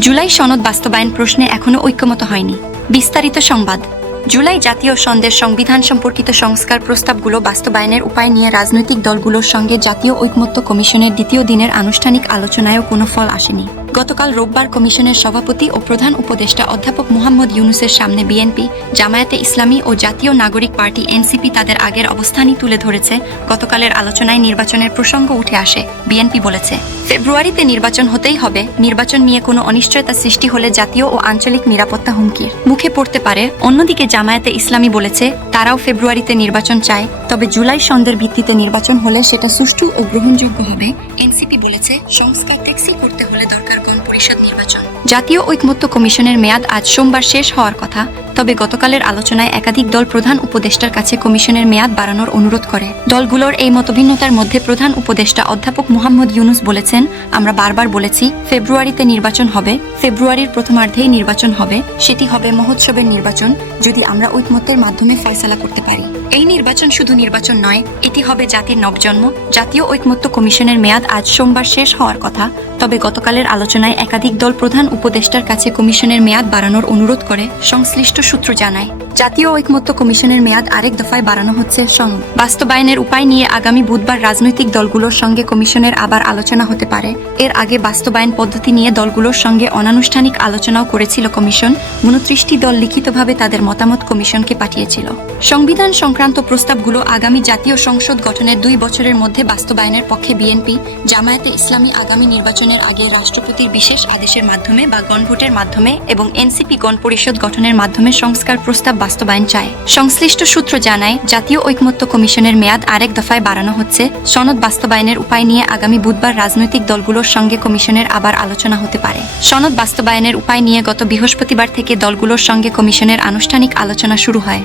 জুলাই সনদ বাস্তবায়ন প্রশ্নে এখনও ঐক্যমত হয়নি। বিস্তারিত সংবাদ। জুলাই জাতীয় সন্দের সংবিধান সম্পর্কিত সংস্কার প্রস্তাবগুলো বাস্তবায়নের উপায় নিয়ে রাজনৈতিক দলগুলোর সঙ্গে জাতীয় ঐকমত্য কমিশনের দ্বিতীয় দিনের আনুষ্ঠানিক আলোচনায়ও কোনো ফল আসেনি। গতকাল রোববার কমিশনের সভাপতি ও প্রধান উপদেষ্টা অধ্যাপক মোহাম্মদ ইউনুসের সামনে বিএনপি, জামায়াতে ইসলামী ও জাতীয় নাগরিক পার্টি এনসিপি তাদের আগের অবস্থানই তুলে ধরেছে। গতকালের আলোচনায় নির্বাচনের প্রসঙ্গ উঠে আসে, বিএনপি বলেছে। ফেব্রুয়ারিতে নির্বাচন হতেই হবে, নির্বাচন নিয়ে কোনো অনিশ্চয়তা সৃষ্টি হলে জাতীয় ও আঞ্চলিক নিরাপত্তা হুমকির মুখে পড়তে পারে। অন্যদিকে জামায়াতে ইসলামী বলেছে, তারাও ফেব্রুয়ারিতে নির্বাচন চায়, তবে জুলাই সন্দের ভিত্তিতে নির্বাচন হলে সেটা সুষ্ঠু ও গ্রহণযোগ্য হবে। এনসিপি বলেছে সংস্কার টেক্সি করতে হলে দরকার গণপরিষদ নির্বাচন। জাতীয় ঐকমত্য কমিশনের মেয়াদ আজ সোমবার শেষ হওয়ার কথা, তবে গতকালের আলোচনায় একাধিক দল প্রধান উপদেষ্টার কাছে কমিশনের মেয়াদ বাড়ানোর অনুরোধ করে। দলগুলোর এই মতভিন্নতার মধ্যে প্রধান উপদেষ্টা অধ্যাপক মোহাম্মদ ইউনুস বলেছেন, আমরা বারবার বলেছি, ফেব্রুয়ারিতে নির্বাচন হবে, ফেব্রুয়ারির প্রথমার্ধেই নির্বাচন হবে, সেটি হবে মহোৎসবের নির্বাচন, যদি আমরা ঐকমত্যের মাধ্যমে ফয়সালা করতে পারি। এই নির্বাচন শুধু নির্বাচন নয়, এটি হবে জাতির নবজন্ম। জাতীয় ঐকমত্য কমিশনের মেয়াদ আজ সোমবার শেষ হওয়ার কথা তবে গতকালের আলোচনায় একাধিক দল প্রধান উপদেষ্টার কাছে কমিশনের মেয়াদ বাড়ানোর অনুরোধ করে সংশ্লিষ্ট সূত্র জানায়। জাতীয় ঐকমত্য কমিশনের মেয়াদ আরেক দফায় বাড়ানো হচ্ছে সনদ বাস্তবায়নের উপায় নিয়ে আগামী বুধবার রাজনৈতিক দলগুলোর সঙ্গে কমিশনের আবার আলোচনা হতে পারে। এর আগে বাস্তবায়ন পদ্ধতি নিয়ে দলগুলোর সঙ্গে অনানুষ্ঠানিক আলোচনাও করেছিল কমিশন। উনত্রিশটি দল লিখিতভাবে তাদের মতামত কমিশনকে পাঠিয়েছিল। সংবিধান সংক্রান্ত প্রস্তাবগুলো আগামী জাতীয় সংসদ গঠনের দুই বছরের মধ্যে বাস্তবায়নের পক্ষে বিএনপি, জামায়াতে ইসলামী আগামী নির্বাচনের আগে রাষ্ট্রপতির বিশেষ আদেশের মাধ্যমে বা গণভোটের মাধ্যমে এবং এনসিপি গণপরিষদ গঠনের মাধ্যমে সংস্কার প্রস্তাব বাস্তবায়ন চায়। সংশ্লিষ্ট সূত্র জানায়, জাতীয় ঐকমত্য কমিশনের মেয়াদ আরেক দফায় বাড়ানো হচ্ছে। সনদ বাস্তবায়নের উপায় নিয়ে আগামী বুধবার রাজনৈতিক দলগুলোর সঙ্গে কমিশনের আবার আলোচনা হতে পারে। সনদ বাস্তবায়নের উপায় নিয়ে গত বৃহস্পতিবার থেকে দলগুলোর সঙ্গে কমিশনের আনুষ্ঠানিক আলোচনা শুরু হয়।